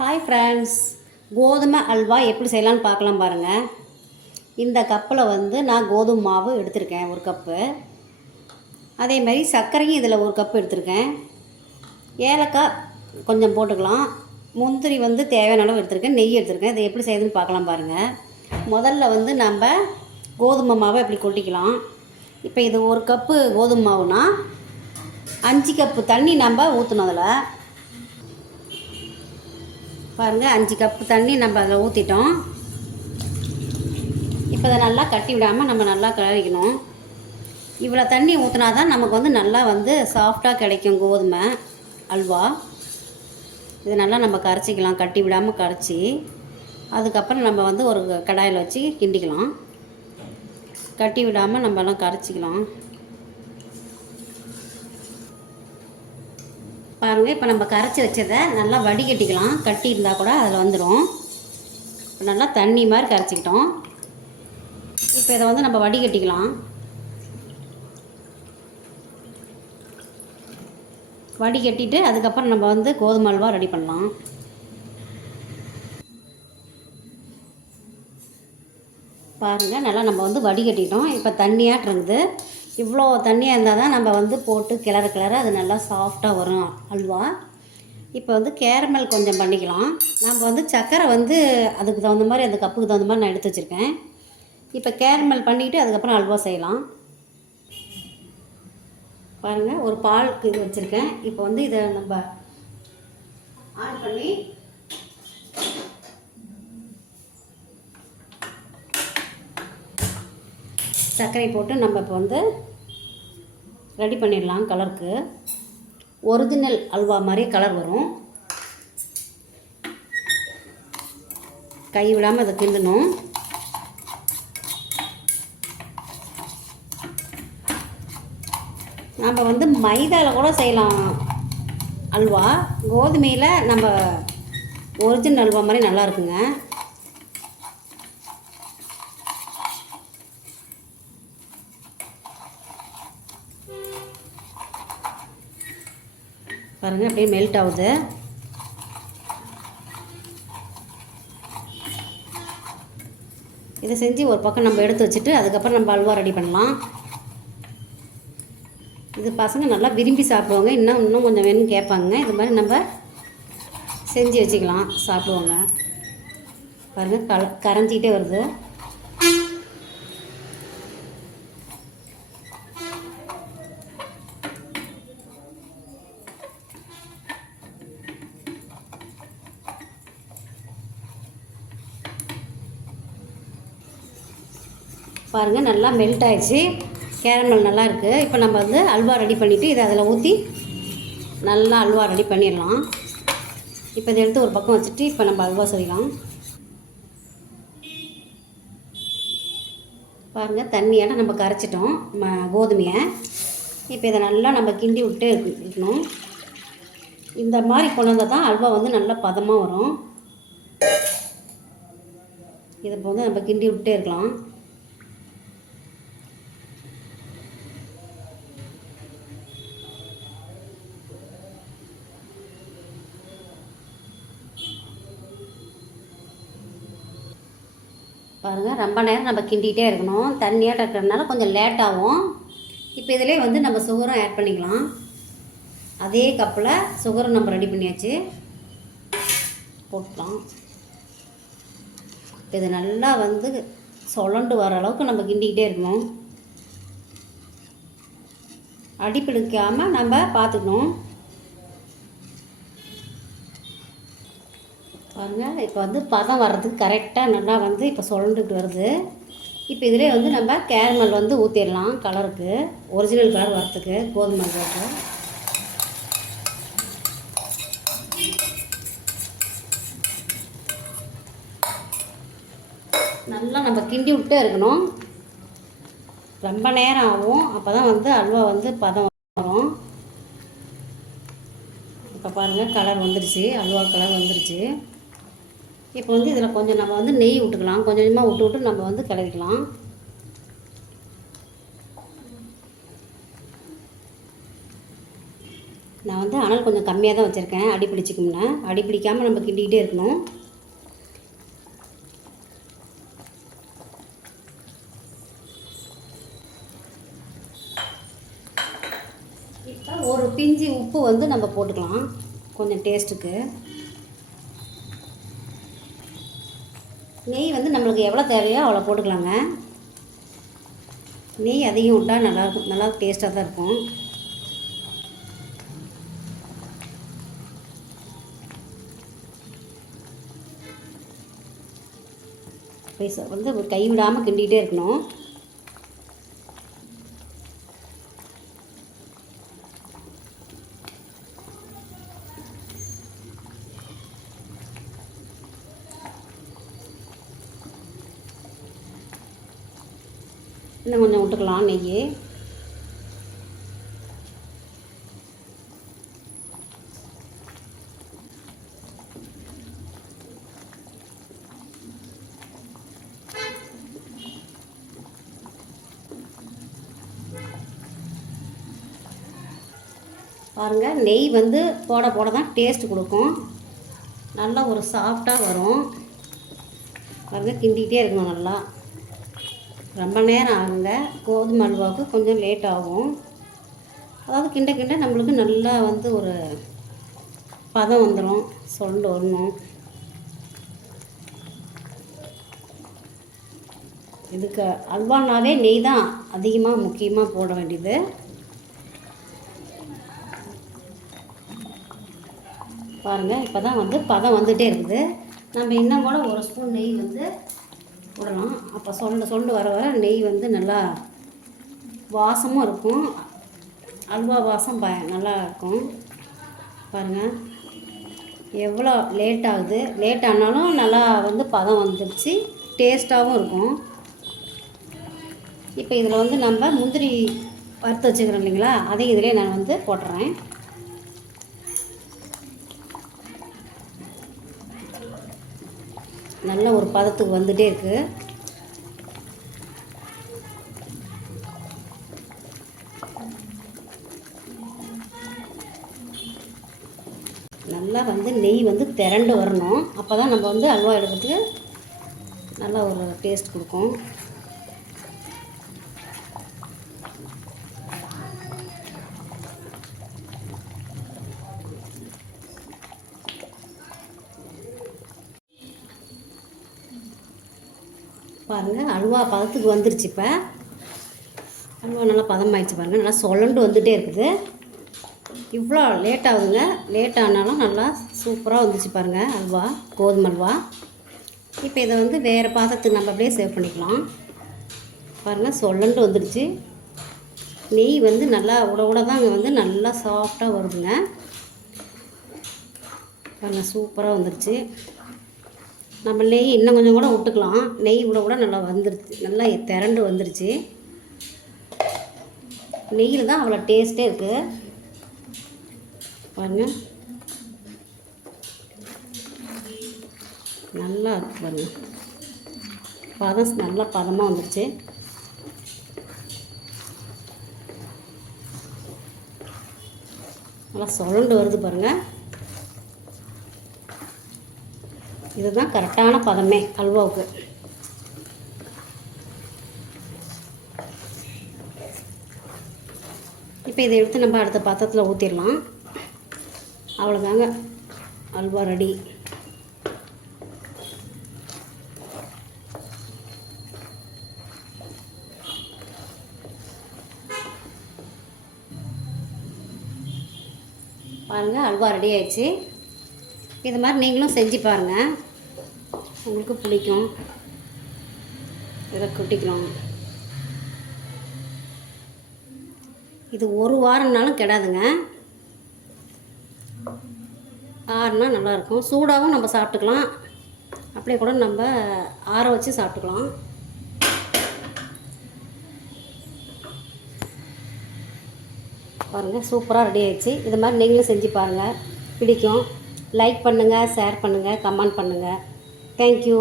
Hi friends, கோதுமை அல்வா எப்படி செய்யலான்னு பார்க்கலாம் பாருங்கள். இந்த கப்பில் நான் கோதுமை மாவு எடுத்திருக்கேன் 1 கப்பு. அதேமாதிரி சர்க்கரையும் இதில் 1 கப்பு எடுத்திருக்கேன். ஏலக்காய் கொஞ்சம் போட்டுக்கலாம். முந்திரி தேவையான அளவு எடுத்திருக்கேன். நெய் எடுத்திருக்கேன். இதை எப்படி செய்யுதுன்னு பார்க்கலாம் பாருங்கள். முதல்ல நம்ம கோதுமை மாவை எப்படி கொட்டிக்கலாம். இப்போ இது 1 கப்பு கோதுமை மாவுனா 5 கப்பு தண்ணி நம்ம ஊற்றணும். அதில் பாருங்கள், 5 கப்பு தண்ணி நம்ம அதில் ஊற்றிட்டோம். இப்போ அதை நல்லா கட்டி விடாமல் நம்ம நல்லா கிளறிக்கணும். இவ்வளோ தண்ணி ஊற்றினா தான் நமக்கு நல்லா சாஃப்டாக கிடைக்கும் கோதுமை அல்வா. இது நல்லா நம்ம கரைச்சிக்கலாம். கட்டி விடாமல் கரைச்சி அதுக்கப்புறம் நம்ம ஒரு கடாயில் வச்சு கிண்டிக்கலாம். கட்டி விடாமல் நம்மலாம் கரைச்சிக்கலாம். பாருங்கள், இப்போ நம்ம கரைச்சி வச்சதை நல்லா வடிகட்டிக்கலாம். கட்டி இருந்தால் கூட அதில் வந்துடும். இப்போ நல்லா தண்ணி மாதிரி கரைச்சிக்கிட்டோம். இப்போ இதை நம்ம வடிகட்டிக்கலாம். வடிகட்டிட்டு அதுக்கப்புறம் நம்ம கோதுமை அல்வா ரெடி பண்ணலாம். பாருங்கள், நல்லா நம்ம வடிகட்டிட்டோம். இப்போ தண்ணியாட்டு இருக்குது. இவ்வளோ தண்ணியாக இருந்தால் தான் நம்ம போட்டு கிளற அது நல்லா சாஃப்டாக வரும் அல்வா. இப்போ கேரமல் கொஞ்சம் பண்ணிக்கலாம். நம்ம சர்க்கரை அதுக்கு தகுந்த மாதிரி, அந்த கப்புக்கு தகுந்த மாதிரி நான் எடுத்து வச்சுருக்கேன். இப்போ கேரமல் பண்ணிவிட்டு அதுக்கப்புறம் அல்வா செய்யலாம். பாருங்கள், ஒரு பாலுக்கு இது வச்சுருக்கேன். இப்போ இதை நம்ம ஆட் பண்ணி சர்க்கரை போட்டு நம்ம இப்போ ரெடி பண்ணிடலாம். கலருக்கு ஒரிஜினல் அல்வா மாதிரி கலர் வரும். கை விடாமல் அதை கிண்டணும். நம்ம மைதாவில் கூட செய்யலாம் அல்வா. கோதுமையில் நம்ம ஒரிஜினல் அல்வா மாதிரி நல்லா இருக்குங்க. பாருங்கள், அப்படியே மெல்ட் ஆகுது. இதை செஞ்சு ஒரு பக்கம் நம்ம எடுத்து வச்சுட்டு அதுக்கப்புறம் நம்ம அல்வா ரெடி பண்ணலாம். இது பசங்க நல்லா விரும்பி சாப்பிடுவாங்க. இன்னும் கொஞ்சம் வேணும்னு கேட்பாங்க. இது மாதிரி நம்ம செஞ்சு வச்சுக்கலாம், சாப்பிடுவாங்க. பாருங்கள், கரைஞ்சிக்கிட்டே வருது. பாருங்கள், நல்லா மெல்ட் ஆகிடுச்சு. கேரமல் நல்லா இருக்குது. இப்போ நம்ம அல்வா ரெடி பண்ணிவிட்டு இதை அதில் ஊற்றி நல்லா அல்வா ரெடி பண்ணிடலாம். இப்போ இதை எடுத்து ஒரு பக்கம் வச்சுட்டு இப்போ நம்ம அல்வா செய்யலாம். பாருங்கள், தண்ணியால் நம்ம கரைச்சிட்டோம் கோதுமையை. இப்போ இதை நல்லா நம்ம கிண்டி விட்டு இருக்கணும். இந்த மாதிரி கொண்டு வந்தால் தான் அல்வா நல்லா பதமாக வரும். இதை இப்போ நம்ம கிண்டி விட்டே இருக்கலாம். பாருங்கள், ரொம்ப நேரம் நம்ம கிண்டிகிட்டே இருக்கணும். தண்ணியாக இருக்கிறதுனால கொஞ்சம் லேட் ஆகும். இப்போ இதிலே நம்ம சுகரும் ஆட் பண்ணிக்கலாம். அதே கப்பில் சுகரும் நம்ம ரெடி பண்ணியாச்சு, போட்டுக்கலாம். இப்போ இது நல்லா சுழண்டு வர அளவுக்கு நம்ம கிண்டிக்கிட்டே இருக்கணும். அடிப்பிடிக்காமல் நம்ம பார்த்துக்கணும். பாருங்கள், இப்போ பதம் வர்றதுக்கு கரெக்டாக நல்லா இப்போ சுழண்டுக்கிட்டு வருது. இப்போ இதிலே நம்ம கேரமல் ஊற்றிடலாம். கலருக்கு ஒரிஜினல் கலர் வரத்துக்கு கோதுமை அல்வாவுக்கு. நல்லா நம்ம கிண்டி விட்டே இருக்கணும். ரொம்ப நேரம் ஆகும். அப்போ தான் அல்வா பதம் வரும். இப்போ பாருங்கள், கலர் வந்துருச்சு. அல்வா கலர் வந்துருச்சு. இப்போ இதில் கொஞ்சம் நம்ம நெய் விட்டுக்கலாம். கொஞ்சம் கொஞ்சமாக விட்டு நம்ம கிளறிக்கலாம். நான் வந்து அனல் கொஞ்சம் கம்மியாக தான் வச்சுருக்கேன், அடி பிடிச்சிக்கும்னா. அடி பிடிக்காமல் நம்ம கிண்டிக்கிட்டே இருக்கணும். இப்போ ஒரு பிஞ்சு உப்பு வந்து நம்ம போட்டுக்கலாம் கொஞ்சம் டேஸ்ட்டுக்கு. நெய் வந்து நம்மளுக்கு எவ்வளோ தேவையோ அவ்வளோ போட்டுக்கலாங்க. நெய் அதிகம் விட்டால் நல்லாயிருக்கும், நல்லா டேஸ்ட்டாக தான் இருக்கும். வந்து கை விடாமல் கிண்டிகிட்டே இருக்கணும். இன்னும் கொஞ்சம் விட்டுக்கலாம் நெய். பாருங்கள், நெய் வந்து போட போட தான் டேஸ்ட் கொடுக்கும். நல்லா ஒரு சாஃப்டாக வரும். பாருங்கள், கிண்டிக்கிட்டே இருக்கணும் நல்லா. ரொம்ப நேரம் ஆகுங்க. கோதுமை அல்வாவுக்கு கொஞ்சம் லேட் ஆகும். அதாவது கிண்ட கிண்ட நம்மளுக்கு நல்லா வந்து ஒரு பதம் வந்துடும், சொண்டு வரணும். இதுக்கு அல்வானாவே நெய் தான் அதிகமாக முக்கியமாக போட வேண்டியது. பாருங்கள், இப்போ தான் வந்து பதம் வந்துகிட்டே இருக்குது. நம்ம இன்னும் கூட ஒரு ஸ்பூன் நெய் வந்து விடலாம். அப்போ சொண்டு வர வர நெய் வந்து நல்லா வாசமும் இருக்கும். அல்வா வாசம் நல்லா இருக்கும். பாருங்கள், எவ்வளோ லேட் ஆகுது. லேட் ஆனாலும் நல்லா வந்து பதம் வந்துடுச்சு, டேஸ்ட்டாகவும் இருக்கும். இப்போ இதில் வந்து நம்ம முந்திரி வறுத்து வச்சுக்கிறோம் இல்லைங்களா, அதையும் இதிலே நான் வந்து போட்டுறேன். நல்ல ஒரு பதத்துக்கு வந்துகிட்டே இருக்குது. நல்லா வந்து நெய் வந்து திரண்டு வரணும். அப்போ தான் நம்ம வந்து அல்வா எடுக்கிறதுக்கு நல்லா ஒரு டேஸ்ட் கொடுக்கும். பாருங்கள், அல்வா பதத்துக்கு வந்துருச்சு. இப்போ அல்வா நல்லா பதமாகிடுச்சு. பாருங்கள், நல்லா சொலண்டு வந்துகிட்டே இருக்குது. இவ்வளோ லேட் ஆகுதுங்க. லேட் ஆனாலும் நல்லா சூப்பராக வந்துச்சு பாருங்கள் அல்வா, கோதுமை அல்வா. இப்போ இதை வந்து வேறு பாத்திரத்துக்கு நம்ம அப்படியே சேவ் பண்ணிக்கலாம். பாருங்கள், சொலண்டு வந்துடுச்சு. நெய் வந்து நல்லா உட தான் அங்கே வந்து நல்லா சாஃப்டாக வருதுங்க. பாருங்கள், சூப்பராக வந்துடுச்சு. நம்ம நெய் இன்னும் கொஞ்சம் கூட விட்டுக்கலாம். நெய் கூட நல்லா வந்துருச்சு, நல்லா திரண்டு வந்துருச்சு. நெய்யில் தான் அவ்வளோ டேஸ்ட்டே இருக்குது. பாருங்கள், நல்லா இருக்கு பாருங்கள். பதம் நல்லா பதமாக வந்துருச்சு. நல்லா சுழண்டு வருது பாருங்கள். இதுதான் கரெக்டான பதமே அல்வாவுக்கு. இப்போ இதை எடுத்து நம்ம அடுத்த பாத்திரத்தில் ஊற்றிடலாம். அவ்வளோதாங்க, அல்வா ரெடி. பாருங்கள், அல்வா ரெடி ஆயிடுச்சு. இது மாதிரி நீங்களும் செஞ்சு பாருங்கள், உங்களுக்கு பிடிக்கும். இதை கொட்டிக்கலாம். இது ஒரு வாரம்னாலும் கெடாதுங்க. ஆறுனா நல்லாயிருக்கும். சூடாகவும் நம்ம சாப்பிட்டுக்கலாம், அப்படியே கூட நம்ம ஆற வச்சு சாப்பிட்டுக்கலாம். பாருங்கள், சூப்பராக ரெடி ஆயிடுச்சு. இது மாதிரி நீங்களும் செஞ்சு பாருங்கள், பிடிக்கும். லைக் பண்ணுங்கள், ஷேர் பண்ணுங்கள், கமெண்ட் பண்ணுங்கள். தேங்க்யூ.